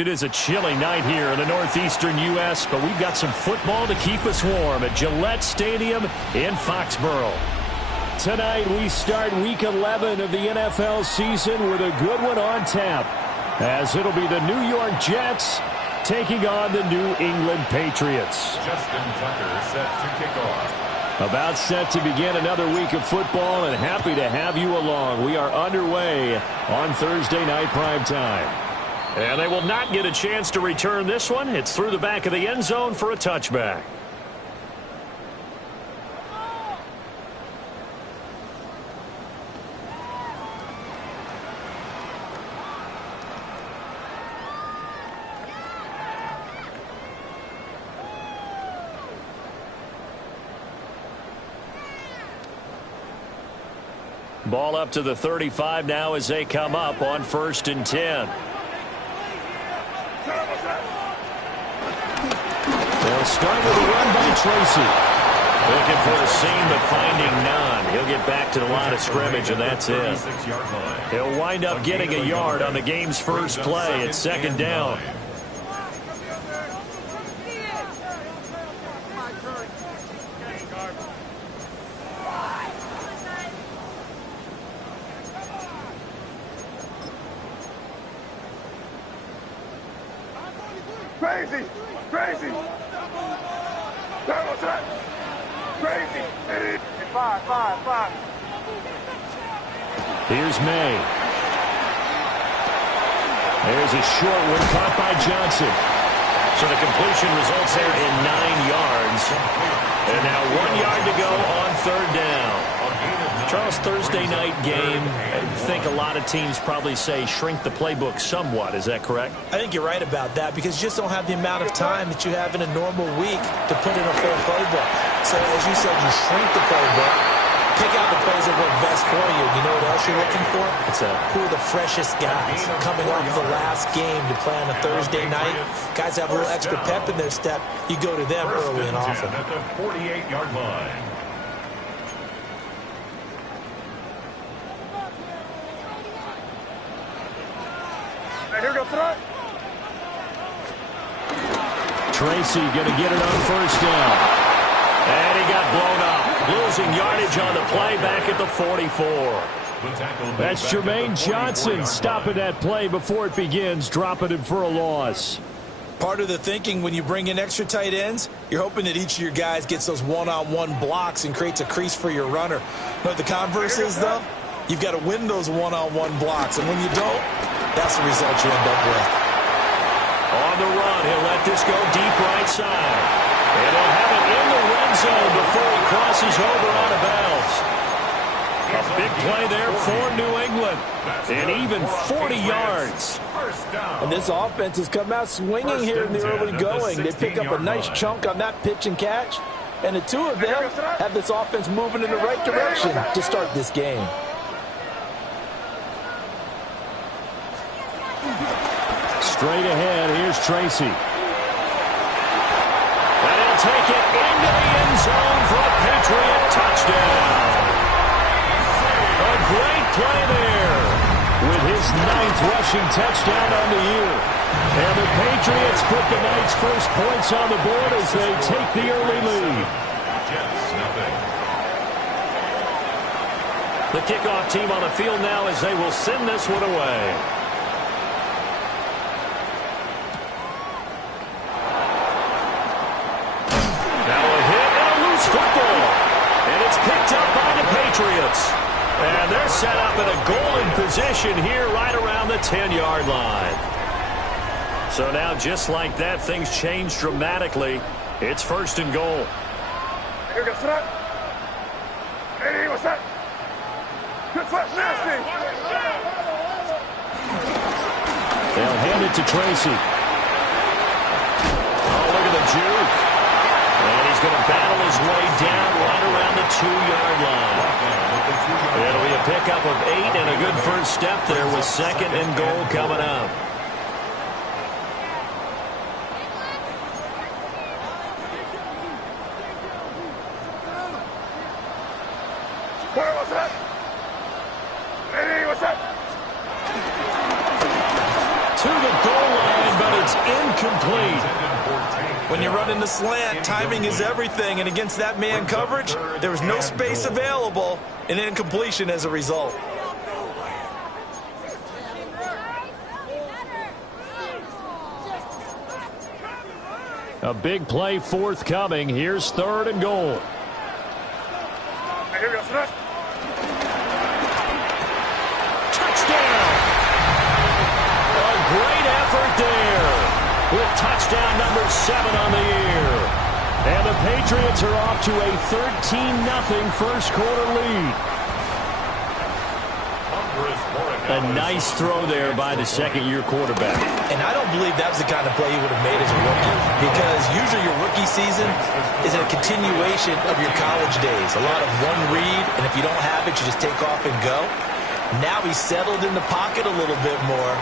It is a chilly night here in the northeastern U.S., but we've got some football to keep us warm at Gillette Stadium in Foxborough. Tonight we start Week 11 of the NFL season with a good one on tap, as it'll be the New York Jets taking on the New England Patriots. Justin Tucker set to kick off. About set to begin another week of football, and happy to have you along. We are underway on Thursday night primetime. And they will not get a chance to return this one. It's through the back of the end zone for a touchback. Ball up to the 35 now as they come up on 1st and 10. They'll start with a run by Tracy. Looking for a seam, but finding none. He'll get back to the line of scrimmage, and that's it. He'll wind up getting a yard on the game's first play. It's 2nd down. Crazy! Crazy! Crazy! Five. Here's May. There's a short one caught by Johnson. So the completion results there in 9 yards. And now 1 yard to go on 3rd down. Charles, Thursday night game, I think a lot of teams probably say shrink the playbook somewhat. Is that correct? I think you're right about that because you just don't have the amount of time that you have in a normal week to put in a full playbook. So as you said, you shrink the playbook, pick out the plays that work best for you. You know what else you're looking for? What's that? Who are the freshest guys coming off the last game to play on a Thursday night? Guys have a little extra pep in their step. You go to them early and often. At the 48-yard line. Here goes throw. Tracy going to get it on 1st down. And he got blown up. Losing yardage on the play back at the 44. That's Jermaine Johnson stopping that play before it begins, dropping him for a loss. Part of the thinking when you bring in extra tight ends, you're hoping that each of your guys gets those one-on-one blocks and creates a crease for your runner. You know what the converse is, though? You've got to win those one-on-one blocks, and when you don't, that's the result you end up with. On the run, he'll let this go deep right side. And he'll have it in the red zone before he crosses over out of bounds. A big play there for New England. And even 40 yards. And this offense has come out swinging here in the early going. They pick up a nice chunk on that pitch and catch. And the two of them have this offense moving in the right direction to start this game. Straight ahead, here's Tracy. And he'll take it into the end zone for a Patriot touchdown. A great play there with his 9th rushing touchdown on the year. And the Patriots put the night's first points on the board as they take the early lead. The kickoff team on the field now as they will send this one away. Picked up by the Patriots. And they're set up in a goal-in position here right around the 10-yard line. So now, just like that, things change dramatically. It's 1st and goal. Here goes throw. Hey, what's that? Good flash, nasty. They'll hand it to Tracy. Oh, look at the juke. And he's going to battle his way down right around the 2-yard line. It'll be a pickup of 8 and a good first step there with 2nd and goal coming up. What's that? Hey, what's that? To the goal line, but Incomplete. When you run in the slant, timing is everything, and against that man coverage, there was no space available, and incompletion as a result. A big play forthcoming. Here's 3rd and goal. Here we go, son. Touchdown! A great effort there with touchdown number 7 on the year. And the Patriots are off to a 13-0 first quarter lead. A nice throw there by the second-year quarterback. And I don't believe that was the kind of play he would have made as a rookie, because usually your rookie season is a continuation of your college days. A lot of one read, and if you don't have it, you just take off and go. Now he's settled in the pocket a little bit more,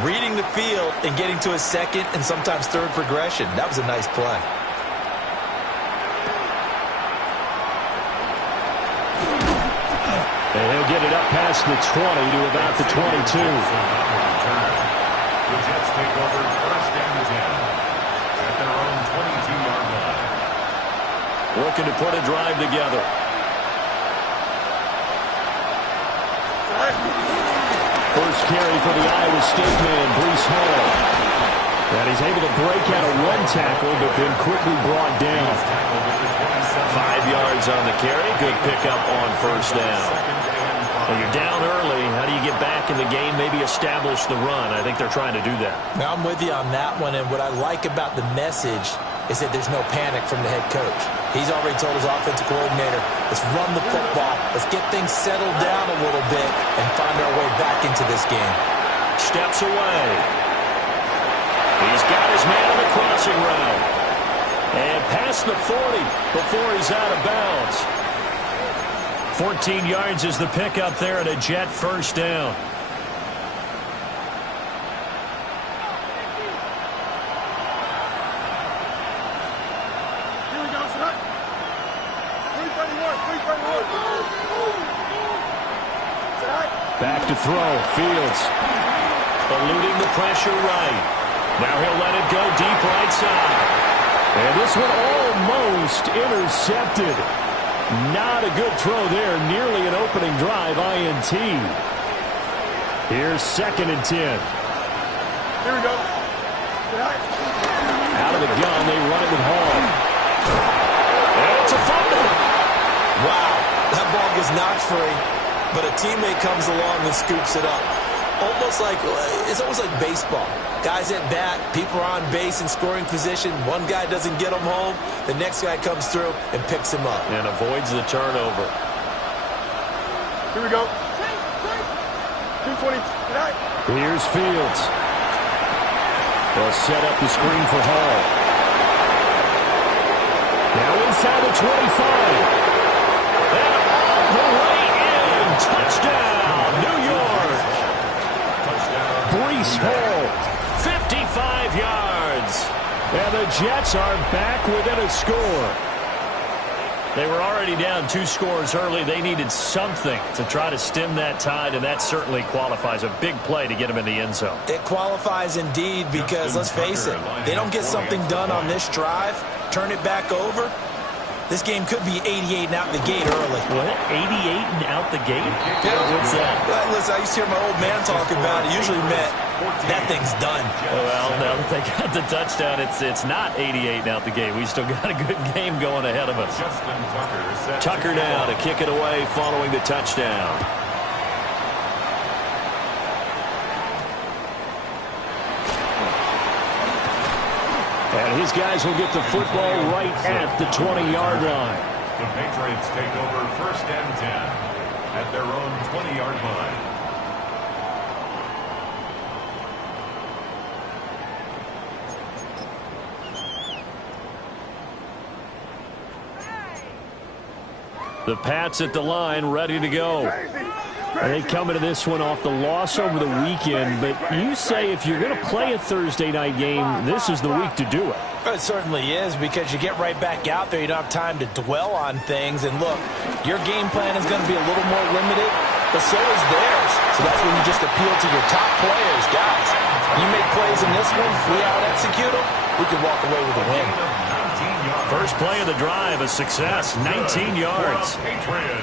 reading the field and getting to his second and sometimes third progression. That was a nice play. And he'll get it up past the 20 to about the 22. The Jets take over 1st and 10 at their own 22-yard line. Looking to put a drive together. First carry for the Iowa State man, Breece Hall. And he's able to break out a run tackle, but then quickly brought down. 5 yards on the carry. Good pickup on 1st down. Well, you're down early. How do you get back in the game? Maybe establish the run. I think they're trying to do that. Now, I'm with you on that one, and what I like about the message is that there's no panic from the head coach. He's already told his offensive coordinator, let's run the football. Let's get things settled down a little bit and find our way back into this game. Steps away. He's got his man on the crossing route. And past the 40 before he's out of bounds. 14 yards is the pickup there at a Jet 1st down. Here we go, son. 331. Back to throw. Fields eluding the pressure right. Now he'll let it go deep right side. And this one almost intercepted. Not a good throw there. Nearly an opening drive INT. Here's 2nd and 10. Here we go. Out of the gun, they run it with Hall. And it's a fumble. Wow, that ball gets knocked free, but a teammate comes along and scoops it up. It's almost like baseball. Guys at bat, people are on base in scoring position. One guy doesn't get him home. The next guy comes through and picks him up. And avoids the turnover. Here we go. 220. Here's Fields. They'll set up the screen for Hall. Now inside the 25. And all the way in. Touchdown, New York. Breece Hall, 55 yards. And the Jets are back within a score. They were already down 2 scores early. They needed something to try to stem that tide, and that certainly qualifies. A big play to get them in the end zone. It qualifies indeed because, let's face it, they don't get something done on this drive, turn it back over, this game could be 88 and out the gate early. What? 88 and out the gate? Yeah. What's that? Listen, I used to hear my old man talk about it. Usually meant that thing's done. Well, now that they got the touchdown, it's not 88 and out the gate. We still got a good game going ahead of us. Tucker now to kick it away following the touchdown. And his guys will get the football right at the 20-yard line. The Patriots take over 1st and 10 at their own 20-yard line. The Pats at the line, ready to go. They come into this one off the loss over the weekend, but you say if you're going to play a Thursday night game, this is the week to do it. It certainly is, because you get right back out there. You don't have time to dwell on things. And look, your game plan is going to be a little more limited. but so is theirs. So that's when you just appeal to your top players. Guys, you make plays in this one, we out-execute them, we can walk away with a win. First play of the drive, a success, 19 yards.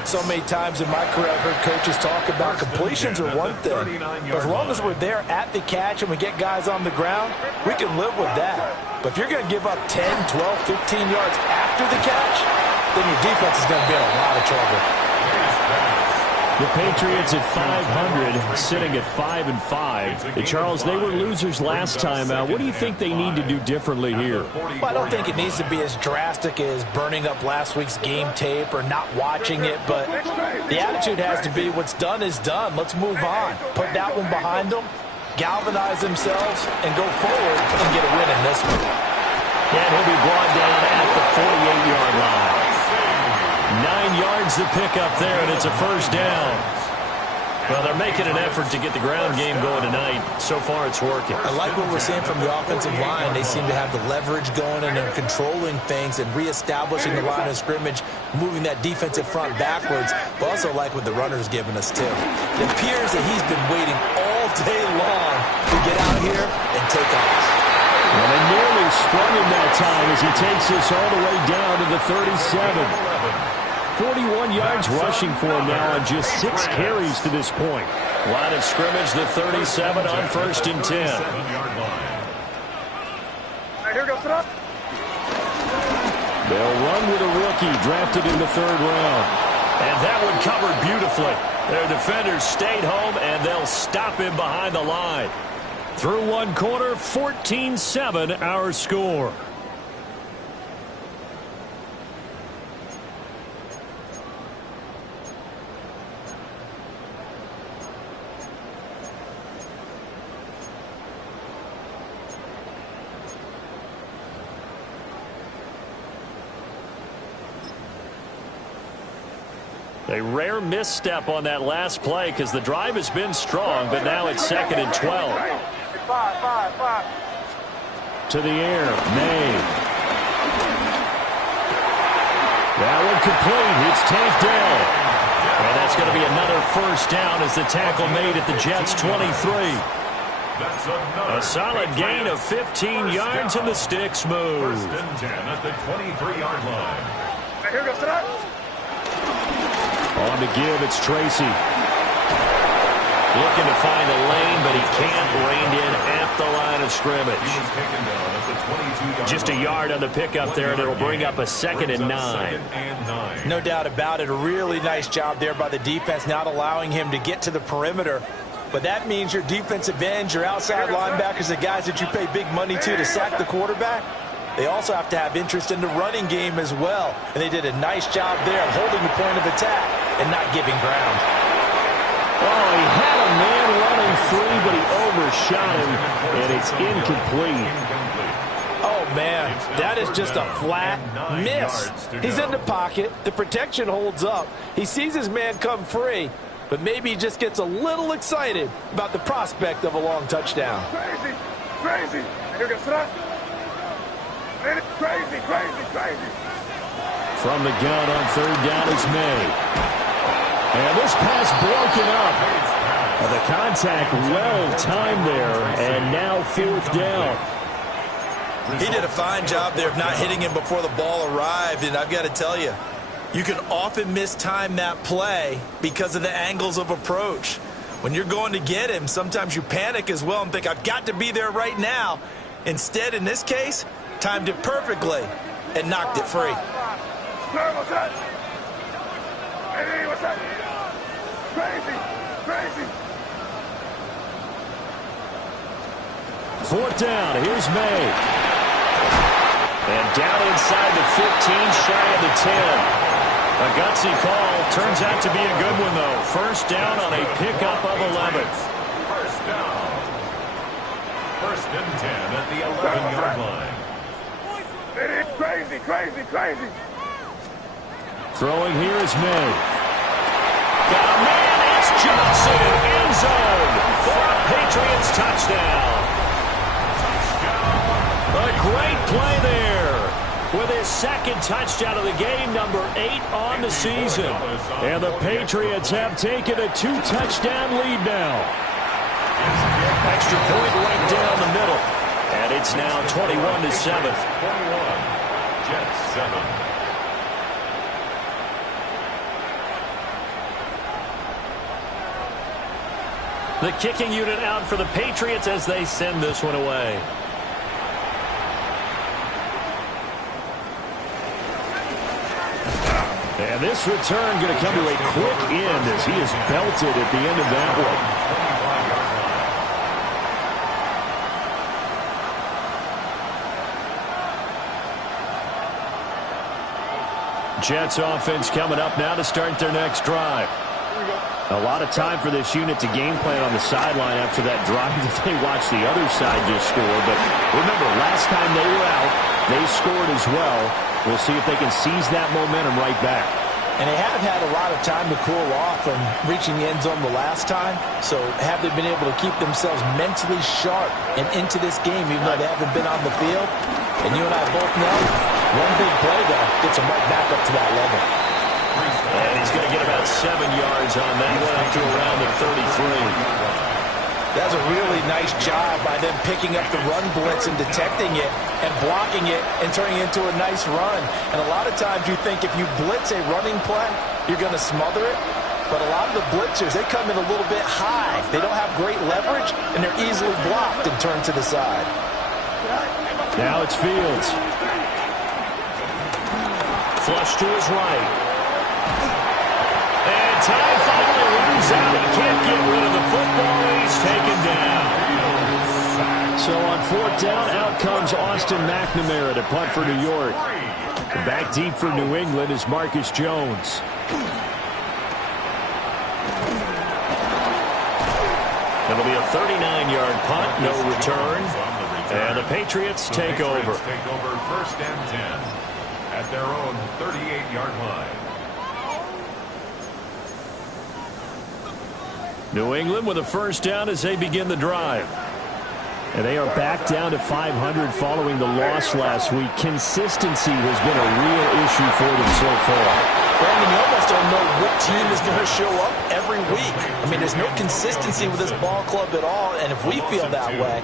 So many times in my career I've heard coaches talk about completions are one thing. But as long as we're there at the catch and we get guys on the ground, we can live with that. But if you're going to give up 10, 12, 15 yards after the catch, then your defense is going to be in a lot of trouble. The Patriots at 500, sitting at 5-5. Charles, they were losers last time out. What do you think they need to do differently here? Well, I don't think it needs to be as drastic as burning up last week's game tape or not watching it, but the attitude has to be what's done is done. Let's move on. Put that one behind them, galvanize themselves, and go forward and get a win in this one. And he'll be brought down at the 48-yard line. 9 yards to pick up there, and it's a first down. Well, they're making an effort to get the ground game going tonight. So far, it's working. I like what we're seeing from the offensive line. They seem to have the leverage going, and they're controlling things and reestablishing the line of scrimmage, moving that defensive front backwards. But also like what the runner's giving us, too. It appears that he's been waiting all day long to get out here and take off. Well, they nearly sprung him that time as he takes this all the way down to the 37. 41 yards rushing for him now on just 6 carries to this point. Line of scrimmage, the 37 on 1st and 10. Here goes it. They'll run with a rookie drafted in the 3rd round. And that one covered beautifully. Their defenders stayed home, and they'll stop him behind the line. Through one quarter, 14-7 our score. A rare misstep on that last play because the drive has been strong, but now it's 2nd and 12. To the air, May. That one complete. It's tanked down. And that's going to be another first down as the tackle made at the Jets' 23. A solid gain of 15 yards, and the sticks move. 1st and 10 at the 23-yard line. Here goes it. On to give, it's Tracy. Looking to find a lane, but he can't. Reined in at the line of scrimmage. Just a yard on the pickup there, and it'll bring up a 2nd and 9. No doubt about it. A really nice job there by the defense, not allowing him to get to the perimeter. But that means your defensive ends, your outside linebackers, the guys that you pay big money to sack the quarterback, they also have to have interest in the running game as well. And they did a nice job there of holding the point of attack and not giving ground. Oh, he had a man running free, but he overshot him, and it's incomplete. Oh, man, that is just a flat miss. He's in the pocket. The protection holds up. He sees his man come free, but maybe he just gets a little excited about the prospect of a long touchdown. Crazy, crazy. Here goes it. Crazy, crazy, crazy. From the gun on 3rd down is May. And this pass broken up. The contact well timed there, and now 4th down. He did a fine job there of not hitting him before the ball arrived, and I've got to tell you, you can often mistime that play because of the angles of approach. When you're going to get him, sometimes you panic as well and think, I've got to be there right now. Instead, in this case, timed it perfectly and knocked it free. What's that? Hey, what's that? Crazy, crazy. 4th down, here's May. And down inside the 15, shy of the 10. A gutsy call. Turns out to be a good one, though. First down on a pickup of 11. First down. 1st and 10 at the 11-yard line. Crazy, crazy, crazy. Throwing here is May. Got a man. It's Johnson. End zone for a Patriots touchdown. A great play there. with his second touchdown of the game, number 8 on the season. And the Patriots have taken a 2-touchdown lead now. Extra point right down the middle. And it's now 21-7. 21. Jets 7. The kicking unit out for the Patriots as they send this one away. And this return going to come to a quick end as he is belted at the end of that one. Jets offense coming up now to start their next drive. A lot of time for this unit to game plan on the sideline after that drive that they watched the other side just score. But remember, last time they were out, they scored as well. We'll see if they can seize that momentum right back. And they have had a lot of time to cool off from reaching the end zone the last time. So have they been able to keep themselves mentally sharp and into this game, even though they haven't been on the field? And you and I both know, one big play, though, gets them right back up to that level. And he's going to get about 7 yards on that one up to around the 33. That's a really nice job by them picking up the run blitz and detecting it and blocking it and turning it into a nice run. And a lot of times you think if you blitz a running play, you're going to smother it. But a lot of the blitzers, they come in a little bit high. They don't have great leverage, and they're easily blocked and turned to the side. Now it's Fields. Flush to his right. And time finally runs out. He can't get rid of the football. He's taken down. So on 4th down, out comes Austin McNamara to punt for New York. Back deep for New England is Marcus Jones. It'll be a 39-yard punt, no return. And the Patriots take over. Take over 1st and 10 at their own 38-yard line. New England with a 1st down as they begin the drive. And they are back down to 500 following the loss last week. Consistency has been a real issue for them so far. Brandon, you almost don't know what team is going to show up every week. I mean, there's no consistency with this ball club at all, and if we feel that way,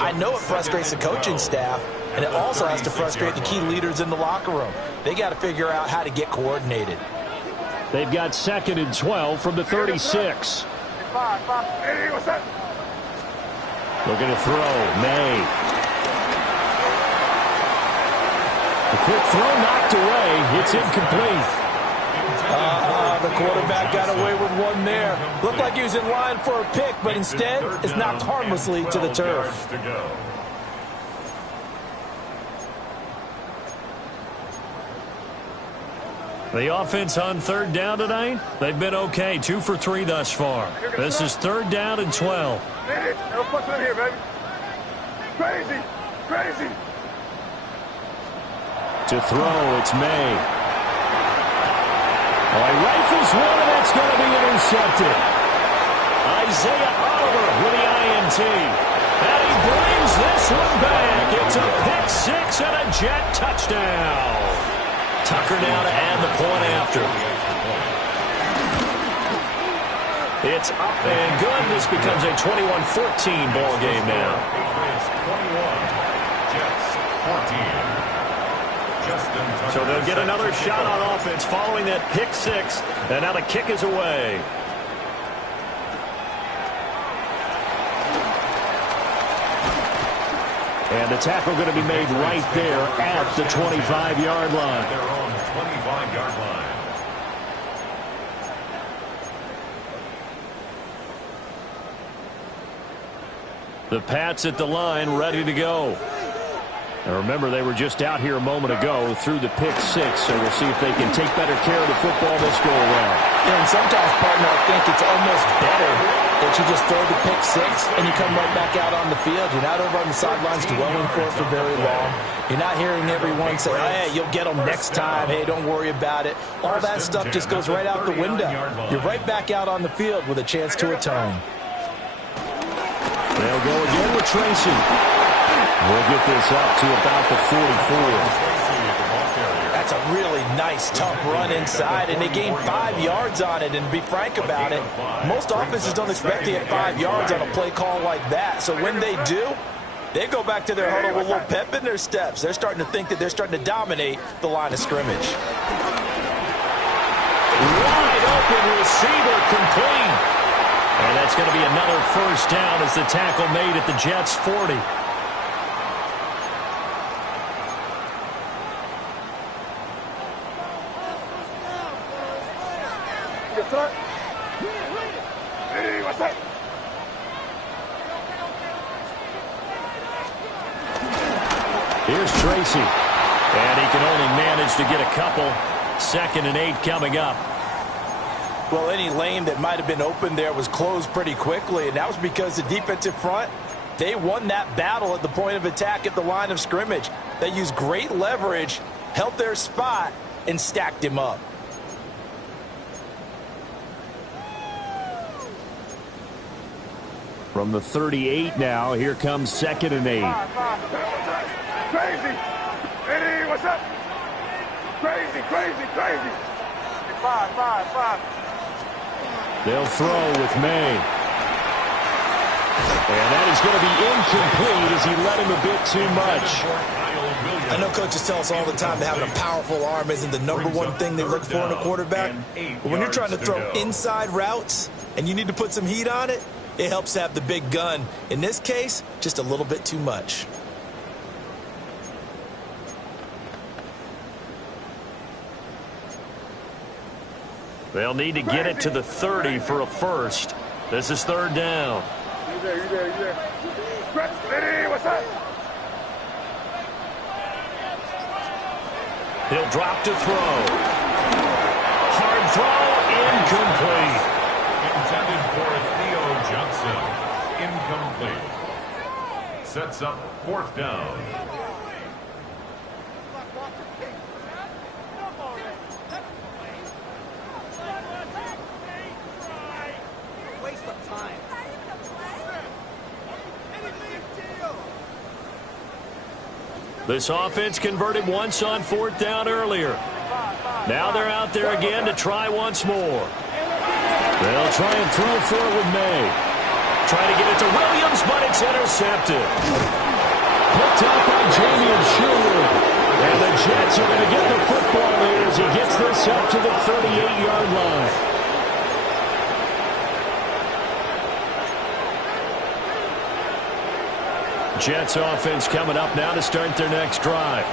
I know it frustrates the coaching staff, and it also has to frustrate the key leaders in the locker room. They got to figure out how to get coordinated. They've got 2nd and 12 from the 36. Hey, what's that? Looking to throw. May. The quick throw knocked away. It's incomplete. The quarterback got away with one there. Looked like he was in line for a pick, but instead is knocked harmlessly to the turf. The offense on 3rd down tonight, they've been okay. 2 for 3 thus far. This is 3rd down and 12. No pushing in here, baby. Crazy, crazy. To throw, it's May. Oh, he rifles one, and that's going to be intercepted. Isaiah Oliver with the INT. And he brings this one back. It's a pick 6 and a Jet touchdown. Tucker now to add the point after. It's up and good. This becomes a 21-14 ball game now. Patriots 21, Jets 14. So they'll get another shot on offense following that pick 6. And now the kick is away. And the tackle going to be made right there at the 25-yard line. Their own 25-yard line. The Pats at the line, ready to go. And remember, they were just out here a moment ago through the pick 6, so we'll see if they can take better care of the football this go around. Yeah, and sometimes, partner, I think it's almost better that you just throw the pick 6 and you come right back out on the field. You're not over on the sidelines dwelling for it for very long. You're not hearing everyone say, oh, hey, you'll get them next time. Hey, don't worry about it. All that stuff just goes right out the window. You're right back out on the field with a chance to atone. They'll go again with Tracy. We'll get this up to about the 44. That's a really nice, tough run inside, and they gained 5 yards on it. And to be frank about it, most offenses don't expect to get 5 yards on a play call like that. So when they do, they go back to their huddle with a little pep in their steps. They're starting to think that they're starting to dominate the line of scrimmage. Wide open receiver, complete. And that's going to be another first down as the tackle made at the Jets' 40. Hey, what's up? Here's Tracy. And he can only manage to get a couple. 2nd and 8 coming up. Well, any lane that might have been open there was closed pretty quickly, and that was because the defensive front, they won that battle at the point of attack at the line of scrimmage. They used great leverage, held their spot, and stacked him up. From the 38 now, here comes 2nd and 8. Crazy. Hey, what's up? Crazy, crazy, crazy. 5. They'll throw with May. And that is going to be incomplete as he let him a bit too much. I know coaches tell us all the time that having a powerful arm isn't the #1 thing they look for in a quarterback. But when you're trying to throw inside routes and you need to put some heat on it, it helps to have the big gun. In this case, just a little bit too much. They'll need to get it to the 30 for a first. This is 3rd down. You there. Hey, what's up? He'll drop to throw. Hard throw, incomplete. Intended for Theo Johnson. Incomplete. Sets up 4th down. This offense converted once on 4th down earlier. Now they're out there again to try once more. They'll try and throw for it with May. Try to get it to Williams, but it's intercepted. Picked up by Jamie Sherwood. And the Jets are going to get the football here as he gets this up to the 38-yard line. Jets offense coming up now to start their next drive.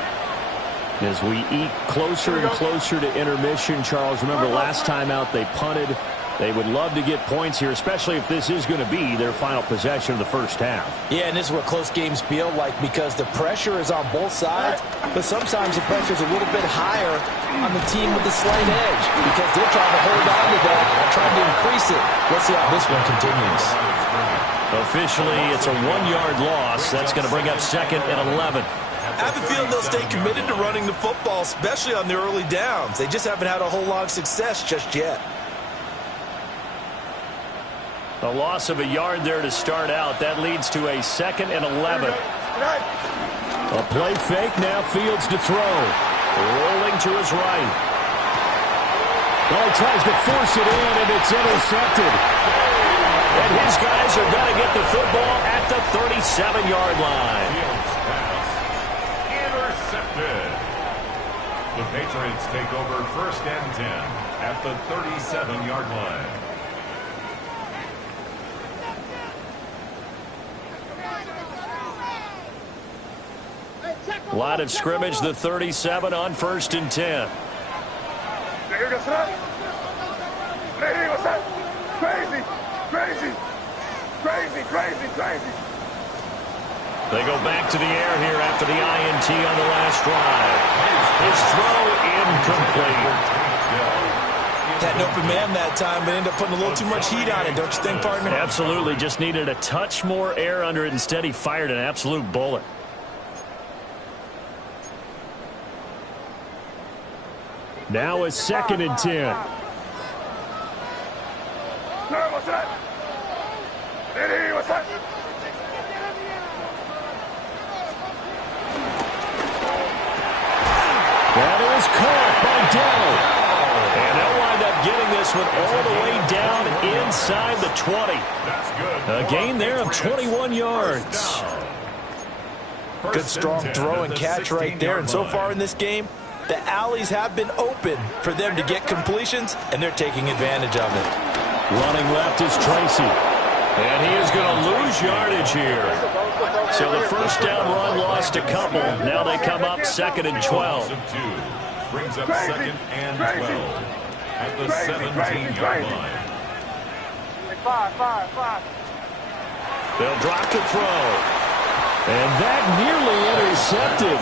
As we eat closer and closer to intermission, Charles, remember last time out they punted. They would love to get points here, especially if this is going to be their final possession of the first half. Yeah, and this is what close games feel like because the pressure is on both sides, but sometimes the pressure is a little bit higher on the team with the slight edge because they're trying to hold on to that, trying to increase it. Let's see how this one continues. Officially, it's a 1-yard loss. That's going to bring up 2nd and 11. I have a feeling they'll stay committed to running the football, especially on their early downs. They just haven't had a whole lot of success just yet. A loss of a yard there to start out. That leads to a 2nd and 11. A play fake. Now Fields to throw. Rolling to his right. Well, he tries to force it in, and it's intercepted. And his guys are going to get the football at the 37-yard line. Intercepted. The Patriots take over 1st and 10 at the 37-yard line. Line of scrimmage, the 37 on 1st and 10. Hey, what's up? Crazy. They go back to the air here after the INT on the last drive. His throw incomplete. Had an open man that time, but ended up putting a little too much heat on it, don't you think, partner? Absolutely. Just needed a touch more air under it. Instead, he fired an absolute bullet. Now it's 2nd and 10. What's that? Hey, what's that? That is caught by Dell. And they'll wind up getting this one all the way down inside the 20. That's good. A gain there of 21 yards. Good strong throw and catch right there. And so far in this game, the alleys have been open for them to get completions, and they're taking advantage of it. Running left is Tracy. And he is going to lose yardage here. So the first down run lost a couple. Now they come up 2nd and 12. Brings up 2nd and 12 at the 17-yard line. They'll drop the throw. And that nearly intercepted.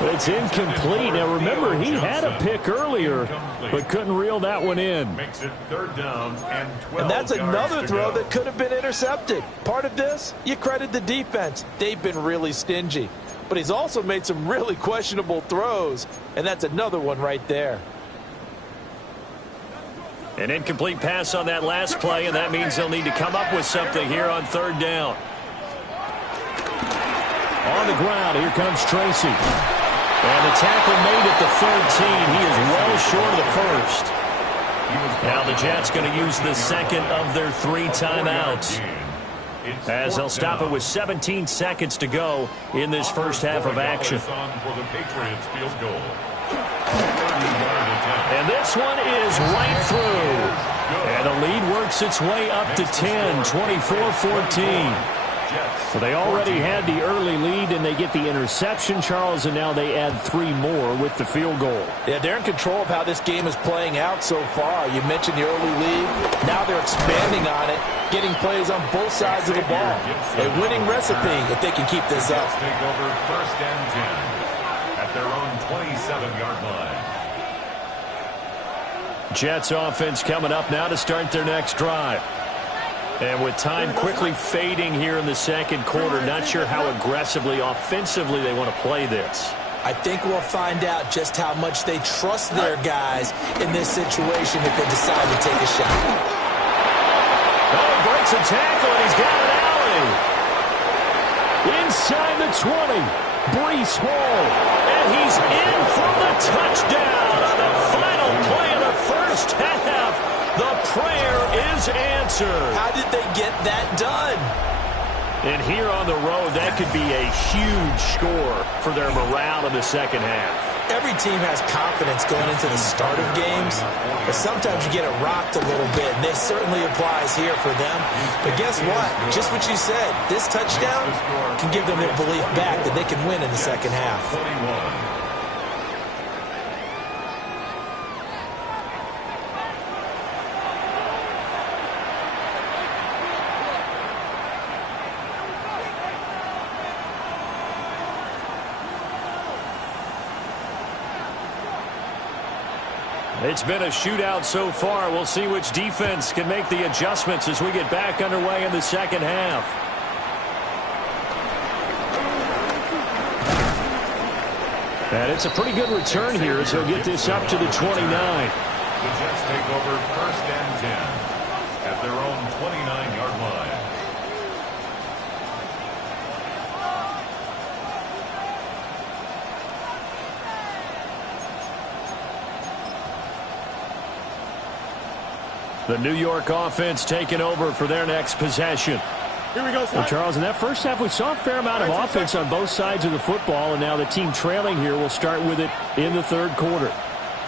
But it's incomplete. Now, remember, he had a pick earlier, but couldn't reel that one in. Makes it 3rd down and 12. And that's another throw that could have been intercepted. Part of this, you credit the defense. They've been really stingy. But he's also made some really questionable throws, and that's another one right there. An incomplete pass on that last play, and that means they'll need to come up with something here on 3rd down. On the ground, here comes Tracy. And the tackle made at the 13. He is well short of the first. Now the Jets going to use the second of their 3 timeouts, as they'll stop it with 17 seconds to go in this first half of action. For the Patriots field goal. And this one is right through. And the lead works its way up to 10, 24-14. So they already had the early lead, and they get the interception, Charles, and now they add 3 more with the field goal. Yeah, they're in control of how this game is playing out so far. You mentioned the early lead. Now they're expanding on it, getting plays on both sides of the ball. A winning recipe if they can keep this up. Take over 1st and 10 at their own 27-yard line. Jets offense coming up now to start their next drive. And with time quickly fading here in the second quarter, not sure how aggressively, offensively they want to play this. I think we'll find out just how much they trust their guys in this situation if they decide to take a shot. Oh, he breaks a tackle, and he's got an alley. Inside the 20, Breece Hall. And he's in for the touchdown on the final play of the first half. The prayer is answered. How did they get that done? And here on the road, that could be a huge score for their morale in the second half. Every team has confidence going into the start of games, but sometimes you get it rocked a little bit, and this certainly applies here for them. But guess what? Just what you said, this touchdown can give them their belief back that they can win in the second half. 21. It's been a shootout so far. We'll see which defense can make the adjustments as we get back underway in the second half. And it's a pretty good return here as he'll get this up to the 29. The Jets take over 1st and 10 at their own 29-yard line. The New York offense taking over for their next possession. Here we go, Well, Charles, in that first half, we saw a fair amount of offense on both sides of the football, and now the team trailing here will start with it in the third quarter.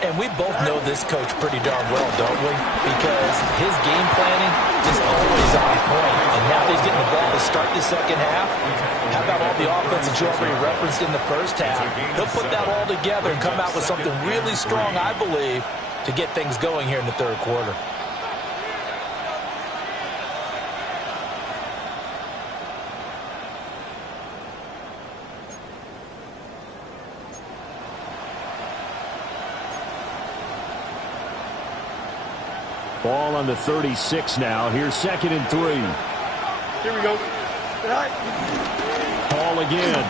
And we both know this coach pretty darn well, don't we? Because his game planning is always on point. And now he's getting the ball to start the second half. How about all the offense that you already referenced in the first half? He'll put that all together and come out with something really strong, I believe, to get things going here in the third quarter. Ball on the 36 now. Here's 2nd and 3. Here we go. Ball again.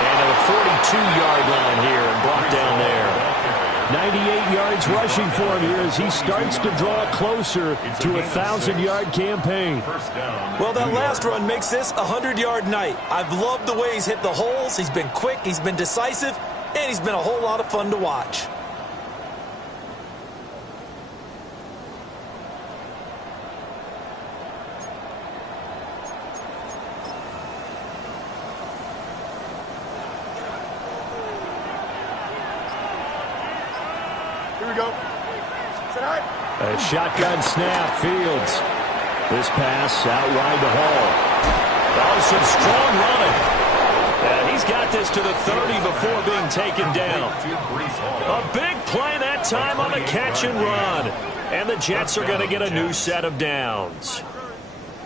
And to the 42-yard line here and brought down there. 98 yards rushing for him here as he starts to draw closer to a 1,000-yard campaign. Well, that last run makes this a 100-yard night. I've loved the way he's hit the holes. He's been quick. He's been decisive. and he's been a whole lot of fun to watch. Here we go. A shotgun snap, Fields. This pass out wide to Hall. Oh, some strong running. And he's got this to the 30 before being taken down. A big play that time on the catch and run. And the Jets are going to get a new set of downs.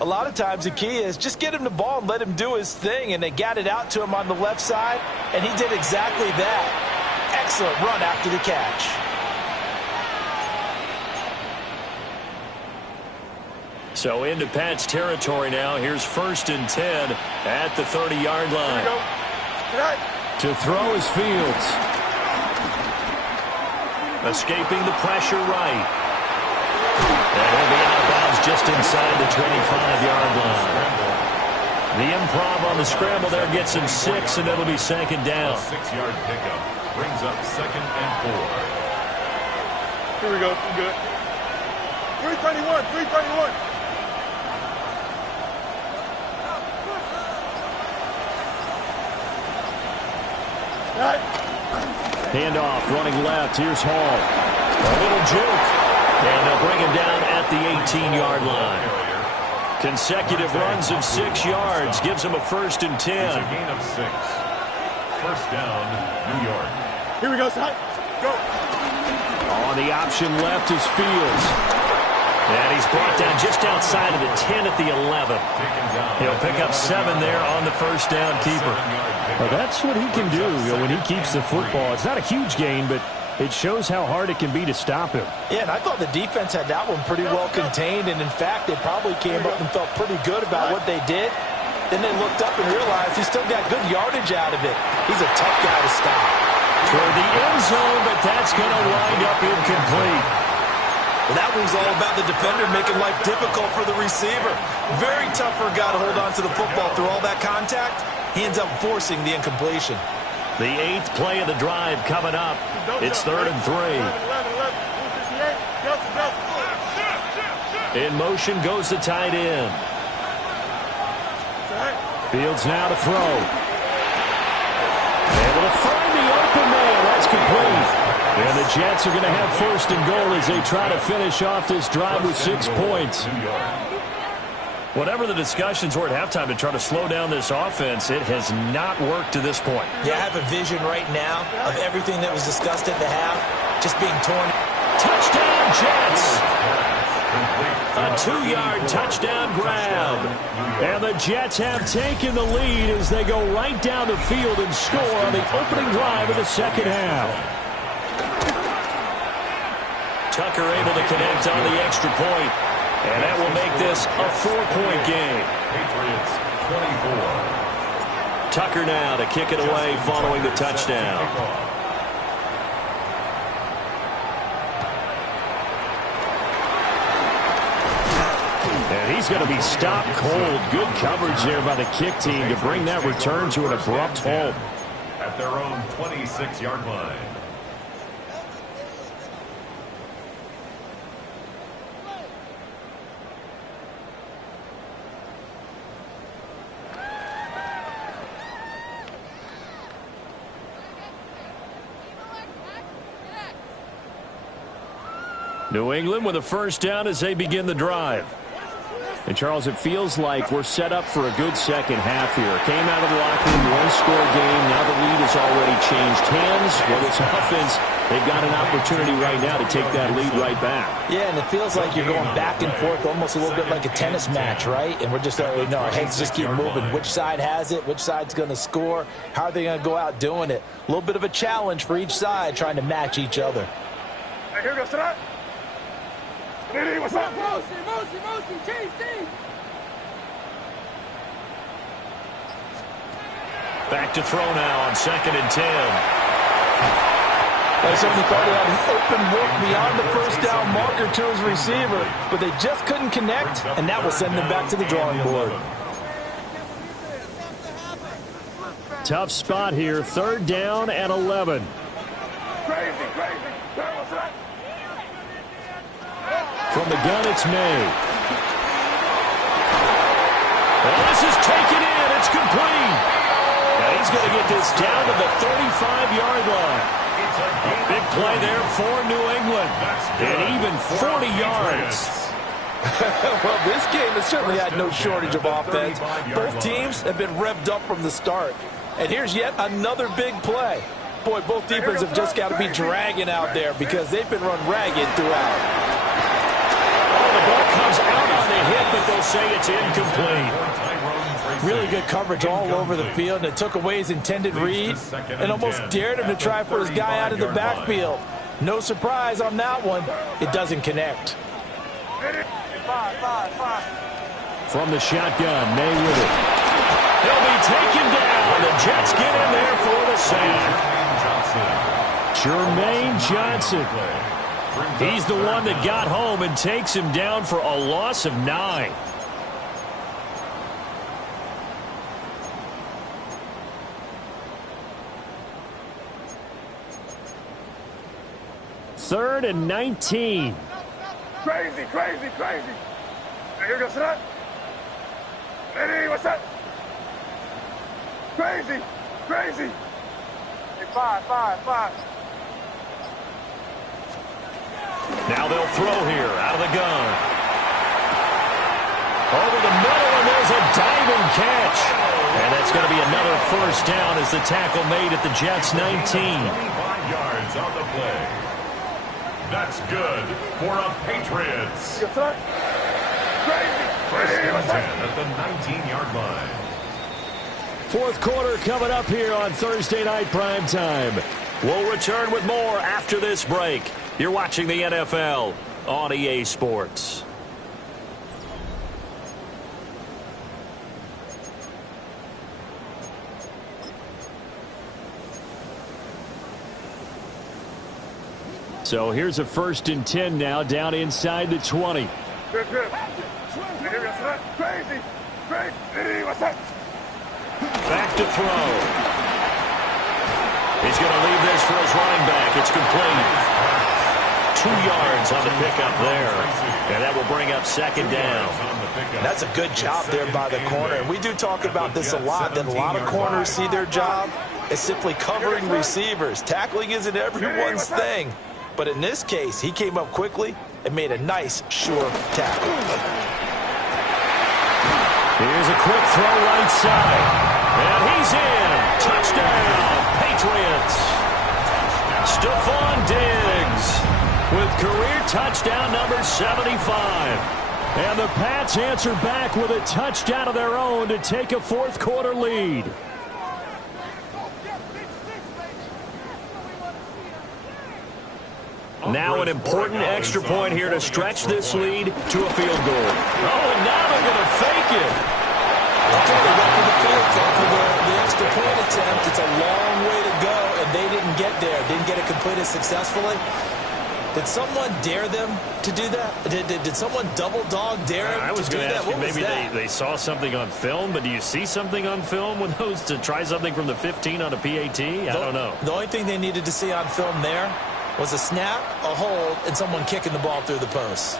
A lot of times the key is just get him the ball and let him do his thing. And they got it out to him on the left side, and he did exactly that. Excellent run after the catch. So into Pat's territory now. Here's 1st and 10 at the 30-yard line. To throw is Fields. Escaping the pressure right. And he'll be out of bounds just inside the 25-yard line. The improv on the scramble there gets him 6, and it'll be 2nd down. A 6-yard pickup brings up 2nd and 4. Here we go. Good. 321. 321. Handoff, running left. Here's Hall. A little juke. And they'll bring him down at the 18-yard line. Consecutive runs of 6 yards gives him a 1st and 10. It's a gain of 6. 1st down, New York. Here we go, son. Go. On the option left is Fields. And he's brought down just outside of the 10 at the 11. He'll pick up 7 there on the 1st down keeper. Well, that's what he can do when he keeps the football. It's not a huge gain, but it shows how hard it can be to stop him. Yeah, and I thought the defense had that one pretty well contained, and in fact, they probably came up and felt pretty good about what they did. Then they looked up and realized he still got good yardage out of it. He's a tough guy to stop. Toward the end zone, but that's going to wind up incomplete. Well, that one's all about the defender making life difficult for the receiver. Very tough for a guy to hold on to the football through all that contact. He ends up forcing the incompletion. The 8th play of the drive coming up. It's 3rd and 3. In motion goes the tight end. Fields now to throw. Able to find the open man. That's complete. And the Jets are going to have 1st and goal as they try to finish off this drive with 6 points. Whatever the discussions were at halftime to try to slow down this offense, it has not worked to this point. Yeah, I have a vision right now of everything that was discussed at the half just being torn. Touchdown, Jets! A 2-yard touchdown grab. And the Jets have taken the lead as they go right down the field and score on the opening drive of the 2nd half. Tucker able to connect on the extra point. And that will make this a 4-point game. Patriots 24. Tucker now to kick it away following the touchdown. And he's going to be stopped cold. Good coverage there by the kick team to bring that return to an abrupt halt. At their own 26-yard line. New England with a 1st down as they begin the drive. And, Charles, it feels like we're set up for a good second half here. Came out of the locker room, one-score game. Now the lead has already changed hands. Well, this offense, they've got an opportunity right now to take that lead right back. Yeah, and it feels like you're going back and forth almost a little bit like a tennis match, right? And we're just, our heads just keep moving. Which side has it? Which side's going to score? How are they going to go out doing it? A little bit of a challenge for each side trying to match each other. Hey, here we go, sit Hey, what's up? Motion, change team. Back to throw now on 2nd and 10. They certainly thought he had an open look beyond the 1st down marker to his receiver, but they just couldn't connect, and that will send them back to the drawing board. Tough spot here. 3rd down and 11. Crazy. What's that? From the gun, it's May. And this is taken in. It's complete. And he's going to get this down to the 35-yard line. A big play there for New England. And even 40 yards. Well, this game has certainly had no shortage of offense. Both teams have been revved up from the start. And here's yet another big play. Boy, both defenses have just got to be dragging out there because they've been run ragged throughout. Oh, the ball comes out on the hit, but they'll say it's incomplete. Really good coverage all over the field, and it took away his intended read and almost dared him to try for his guy out of the backfield. No surprise on that one. It doesn't connect. From the shotgun, May with it. He'll be taken down. The Jets get in there for the sack. Jermaine Johnson. He's the one that got home and takes him down for a loss of 9. Third and 19. Crazy. Here goes that. Hey, what's that? Crazy. Hey, five. Now they'll throw here out of the gun. Over the middle, and there's a diving catch. And that's going to be another 1st down as the tackle made at the Jets' 19. 25 yards on the play. That's good for a Patriots. Crazy. 1st and 10 at the 19-yard line. 4th quarter coming up here on Thursday Night Primetime. We'll return with more after this break. You're watching the NFL on EA Sports. So here's a 1st and 10 now, down inside the 20. Good. Here goes that. Crazy. Hey, what's that? Back to throw. He's going to leave this for his running back. It's complete. 2 yards on the pickup there. And that will bring up 2nd down. That's a good job there by the corner. And we do talk about this a lot, that a lot of corners see their job as simply covering receivers. Tackling isn't everyone's thing. But in this case, he came up quickly and made a nice, sure tackle. Here's a quick throw right side. And he's in. Touchdown, Patriots. Stephon Diggs with career touchdown number 75. And the Pats answer back with a touchdown of their own to take a 4th quarter lead. Now an important extra point here to stretch this lead to a field goal. Oh, and now they're going to fake it. Okay, they went for the field goal for the extra point attempt. It's a long way to go, and they didn't get there. Didn't get it completed successfully. Did someone dare them to do that? Did someone double dog dare them I was to do going to that? ask you, What was maybe that? they saw something on film, but do you see something on film with those to try something from the 15 on a PAT? I don't know. The only thing they needed to see on film there was a snap, a hold, and someone kicking the ball through the post.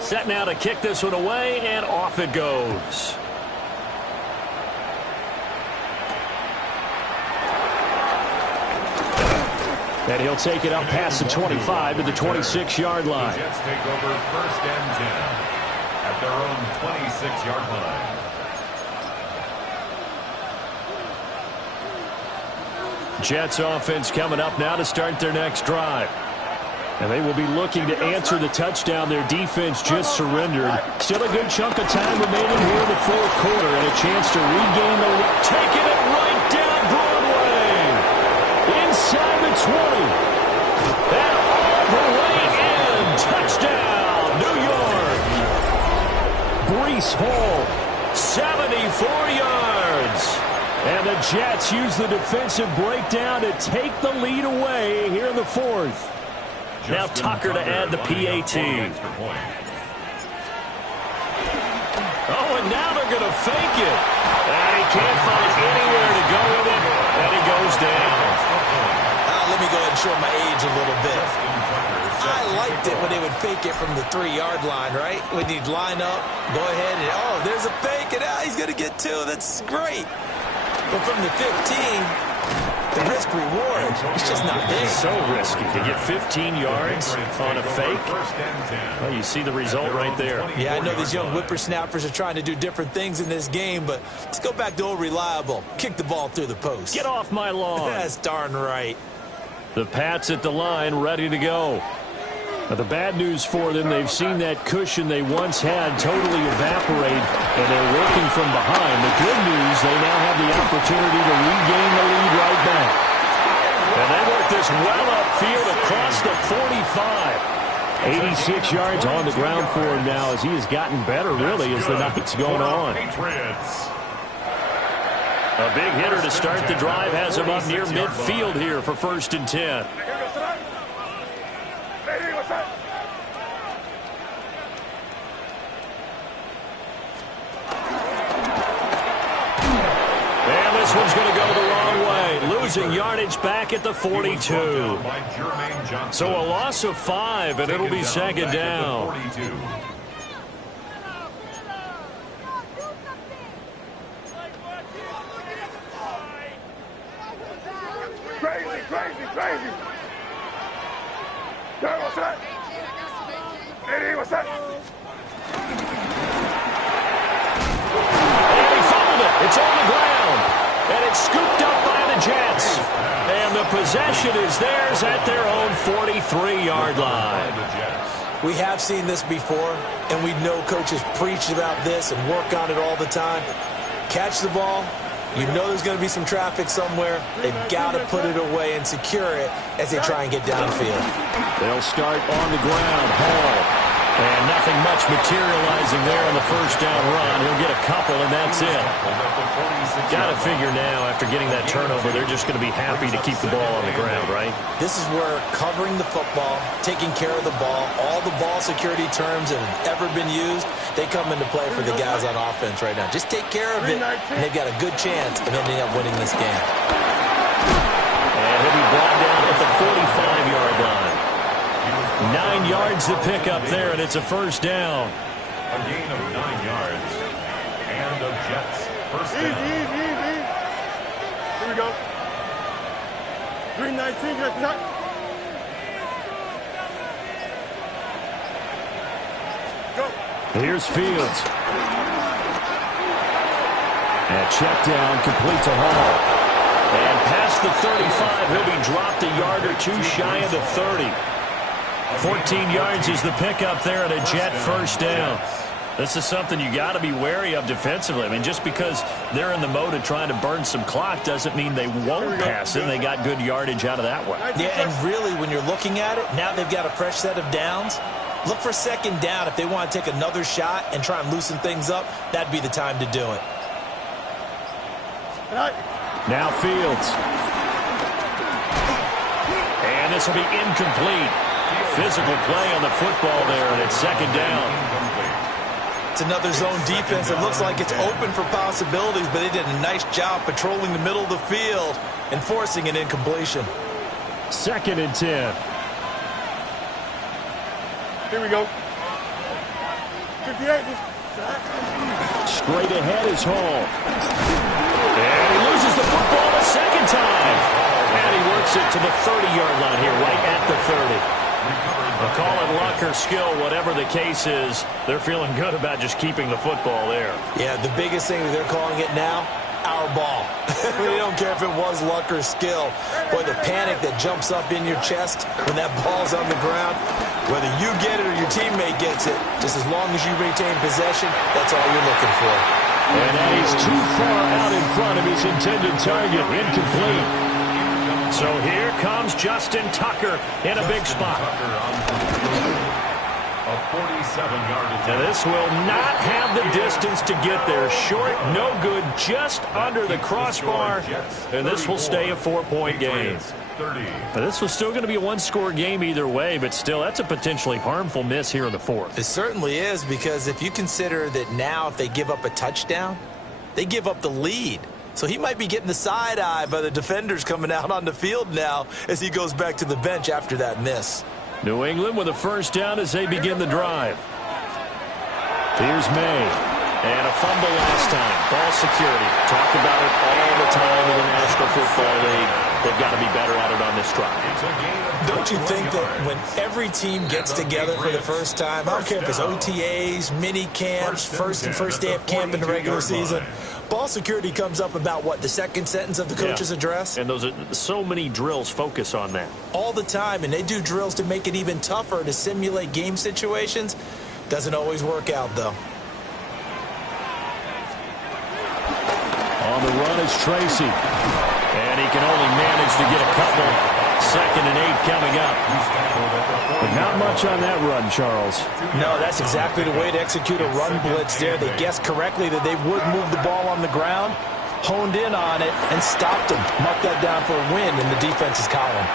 Set now to kick this one away, and off it goes. And he'll take it up past the 25 to the 26-yard line. The Jets take over 1st and 10 at their own 26-yard line. Jets offense coming up now to start their next drive. And they will be looking to answer the touchdown their defense just surrendered. Still a good chunk of time remaining here in the 4th quarter, and a chance to regain the lead. Taking it right down Broadway. Inside the 20. And all the way in. Touchdown, New York. Breece Hall, 74 yards. And the Jets use the defensive breakdown to take the lead away here in the 4th. Now Tucker to add the PAT. Oh, and now they're going to fake it. And he can't find anywhere to go with it, and he goes down. Let me go ahead and show my age a little bit. I liked it when they would fake it from the 3-yard line, right? When you'd line up, go ahead, and, oh, there's a fake, and he's going to get 2. That's great. But from the 15... the risk-reward, it's just not there. It's so risky to get 15 yards on a fake. Well, you see the result right there. Yeah, I know these young whippersnappers are trying to do different things in this game, but let's go back to old reliable. Kick the ball through the post. Get off my lawn. That's darn right. The Pats at the line, ready to go. Now, the bad news for them, they've seen that cushion they once had totally evaporate, and they're working from behind. The good news, they now have the opportunity to regain the lead right back. And they work this well upfield across the 45. 86 yards on the ground for him now as he has gotten better, really, as the night's going on. A big hitter to start the drive has him up near midfield here for 1st and 10. And this one's going to go the wrong way. Losing yardage back at the 42. So a loss of 5, and it'll be 2nd down. Crazy. Yeah, what's that? Eddie, what's that? And he fumbled it. It's on the ground. And it's scooped up by the Jets. And the possession is theirs at their own 43-yard line. We have seen this before, and we know coaches preach about this and work on it all the time. Catch the ball. You know there's going to be some traffic somewhere. They've got to put it away and secure it as they try and get downfield. They'll start on the ground. Hall. And nothing much materializing there on the 1st down run. He'll get a couple, and that's it. Got to figure now, after getting that turnover, they're just going to be happy to keep the ball on the ground, right? This is where covering the football, taking care of the ball, all the ball security terms that have ever been used, they come into play for the guys on offense right now. Just take care of it, and they've got a good chance of ending up winning this game. And he'll be brought down at the 45-yard line. 9 yards to pick up there, and it's a 1st down. A gain of 9 yards. And the Jets 1st down. Easy. Here we go. 319, get that. Go. Here's Fields. And check down, complete to Hall. And past the 35, he'll be dropped a yard or 2 shy of the 30. 14 yards is the pickup there at a Jet 1st down. This is something you got to be wary of defensively. I mean, just because they're in the mode of trying to burn some clock doesn't mean they won't pass it. They got good yardage out of that one. Yeah, and really, when you're looking at it, now they've got a fresh set of downs. Look for 2nd down. If they want to take another shot and try and loosen things up, that'd be the time to do it. Now Fields. And this will be incomplete. Physical play on the football there, and it's 2nd down. It's another zone defense. It looks like it's open for possibilities, but they did a nice job patrolling the middle of the field and forcing an incompletion. 2nd and 10. Here we go. 58. Straight ahead is Hall. And he loses the football a 2nd time. And he works it to the 30-yard line here, right at the 30. I'll call it luck or skill, whatever the case is. They're feeling good about just keeping the football there. Yeah, the biggest thing that they're calling it now, our ball. They don't care if it was luck or skill. Boy, the panic that jumps up in your chest when that ball's on the ground, whether you get it or your teammate gets it, just as long as you retain possession, that's all you're looking for. And that is too far out in front of his intended target. Incomplete. So here comes Justin Tucker in a big spot. A 47-yard attempt. And this will not have the distance to get there. Short, no good, just under the crossbar. And this will stay a 4-point game. But this was still going to be a one-score game either way, but still, that's a potentially harmful miss here in the fourth. It certainly is, because if you consider that now if they give up a touchdown, they give up the lead. So he might be getting the side eye by the defenders coming out on the field now as he goes back to the bench after that miss. New England with a first down as they begin the drive. Here's May. And a fumble last time. Ball security. Talk about it all the time in the National Football League. They've got to be better at it on this drive. Don't you think that when every team gets together for the first time, I don't care if it's OTAs, mini camps, first day of camp in the regular season, ball security comes up about, what, the second sentence of the coach's address? And those are so many drills focus on that. All the time, and they do drills to make it even tougher to simulate game situations. Doesn't always work out, though. On the run is Tracy. And he can only manage to get a couple. 2nd and 8 coming up. But not much on that run, Charles. No, that's exactly the way to execute a run blitz there. They guessed correctly that they would move the ball on the ground, honed in on it, and stopped him. Mark that down for a win in the defense's column.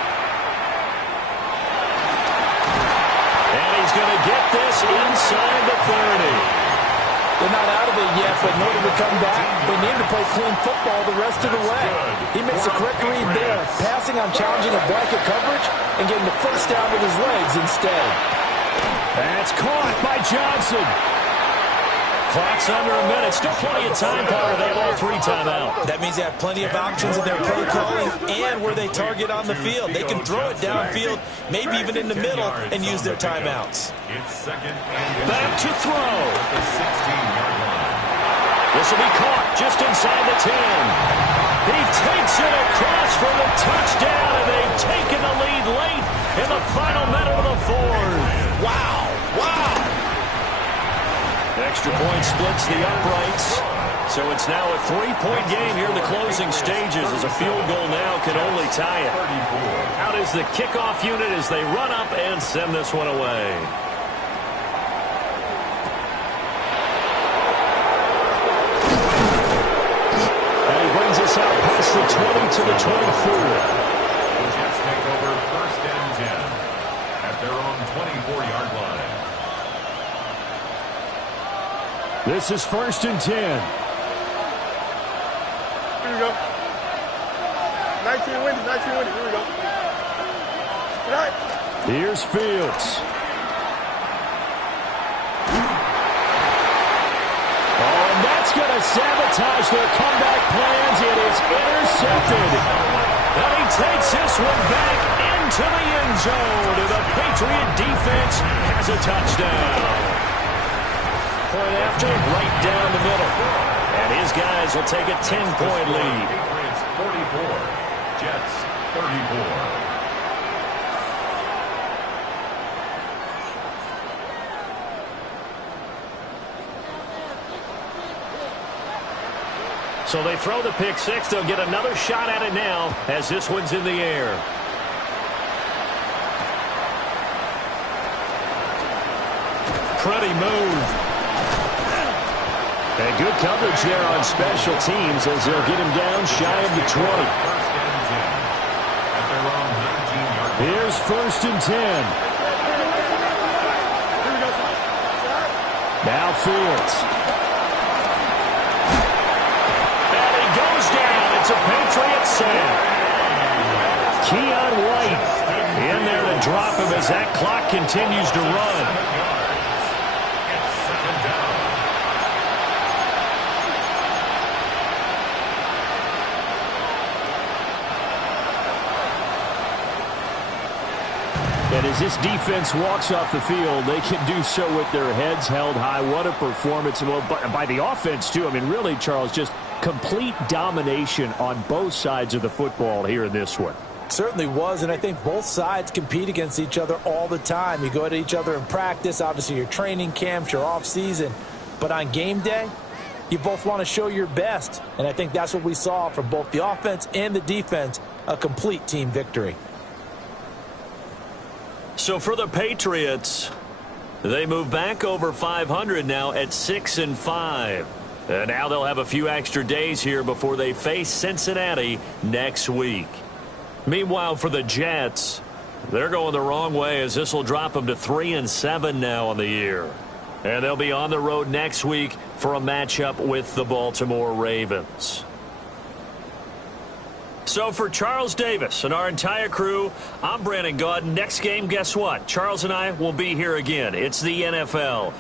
And he's going to get this inside the 30. They're not out of it yet, but in order to come back, they need to play clean football the rest of the way. He makes the correct read there, passing on challenging a blanket coverage and getting the first down with his legs instead. That's caught by Johnson. Clock's under a minute. Still plenty of time, Carter. They have all 3 timeouts. That means they have plenty of options in their play calling and where they target on the field. They can throw it downfield, maybe even in the middle, and use their timeouts. It's 2nd and Back to throw. at the 16-yard line. This will be caught just inside the 10. He takes it across for the touchdown, and they've taken the lead late in the final minute of the 4th. Wow! Wow! Extra point splits the uprights. So it's now a 3-point game here in the closing stages, as a field goal now can only tie it. Out is the kickoff unit as they run up and send this one away. And he brings us out past the 20 to the 24. The Jets take over 1st and 10 at their own 24-yard line. This is 1st and 10. Here we go. 19 winning, 19 winning. Here we go. Good night. Here's Fields. Oh, and that's going to sabotage their comeback plans. It is intercepted. And he takes this one back into the end zone. And the Patriot defense has a touchdown. Point after, right down the middle. And his guys will take a 10-point lead. Patriots 44, Jets 34. So they throw the pick 6. They'll get another shot at it now as this one's in the air. Pretty move. And good coverage there on special teams as they'll get him down shy of the 20. Here's 1st and 10. Now Fields. And he goes down. It's a Patriot sack. Keon White in there to drop him as that clock continues to run. And as this defense walks off the field, they can do so with their heads held high. What a performance. Well, by the offense, too. I mean, really, Charles, just complete domination on both sides of the football here in this one. Certainly was, and I think both sides compete against each other all the time. You go at each other in practice, obviously your training camps, your off-season. But on game day, you both want to show your best. And I think that's what we saw from both the offense and the defense, a complete team victory. So for the Patriots, They move back over 500 now at 6-5. And now they'll have a few extra days here before they face Cincinnati next week. Meanwhile, for the Jets, they're going the wrong way as this will drop them to 3-7 now on the year. And they'll be on the road next week for a matchup with the Baltimore Ravens. So for Charles Davis and our entire crew, I'm Brandon Gaudin. Next game, guess what? Charles and I will be here again. It's the NFL.